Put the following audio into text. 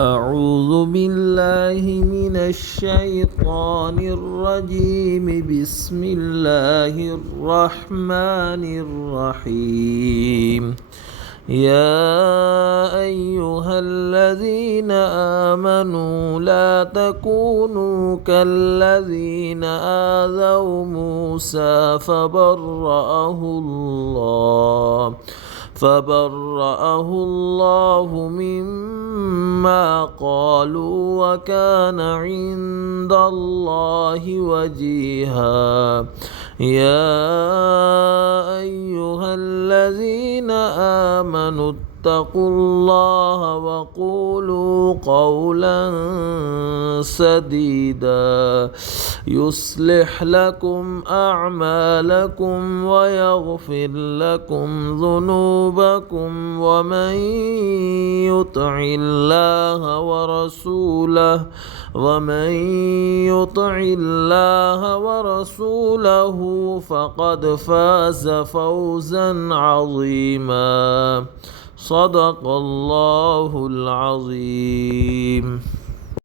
أعوذ بالله من الشيطان الرجيم. بسم الله الرحمن الرحيم. يا أيها الذين آمنوا لا تكونوا كالذين آذوا موسى فبرأه الله مما قالوا وكان عند الله وجيها. يا أيها الذين آمنوا اتقوا الله وقولوا قولا سديدا يصلح لكم أعمالكم ويغفر لكم ذنوبكم ومن يطع الله ورسوله فقد فاز فوزا عظيما. صدق الله العظيم.